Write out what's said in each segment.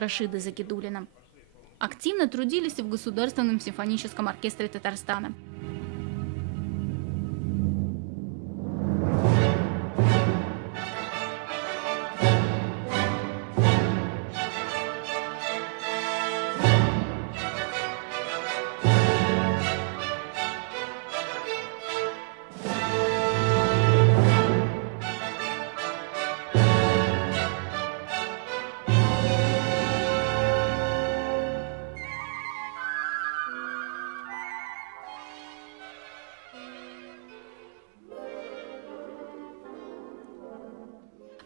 Рашиды Загидуллина. Активно трудились и в Государственном симфоническом оркестре Татарстана.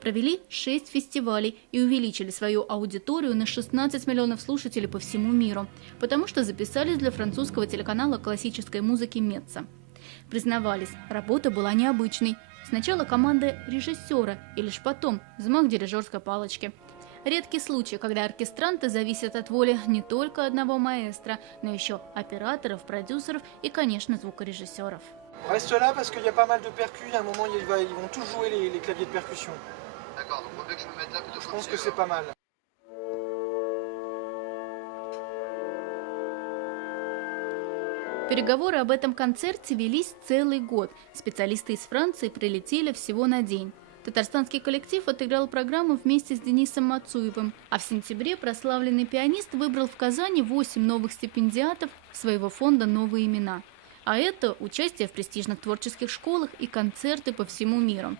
Провели 6 фестивалей и увеличили свою аудиторию на 16 миллионов слушателей по всему миру, потому что записались для французского телеканала классической музыки Метца. Признавались, работа была необычной. Сначала команда режиссера и лишь потом взмах дирижерской палочки. Редкий случай, когда оркестранты зависят от воли не только одного маэстро, но еще операторов, продюсеров и, конечно, звукорежиссеров. Reste là parce qu'il y a pas mal de percus. À un moment, ils vont tous jouer les claviers de percussion. D'accord, donc faut bien que je me mette là plutôt. Je pense que c'est pas mal. Переговоры об этом концерте велись целый год. Специалисты из Франции прилетели всего на день. Татарстанский коллектив отыграл программу вместе с Денисом Мацуевым, а в сентябре прославленный пианист выбрал в Казани 8 новых стипендиатов своего фонда «Новые имена». А это участие в престижных творческих школах и концерты по всему миру.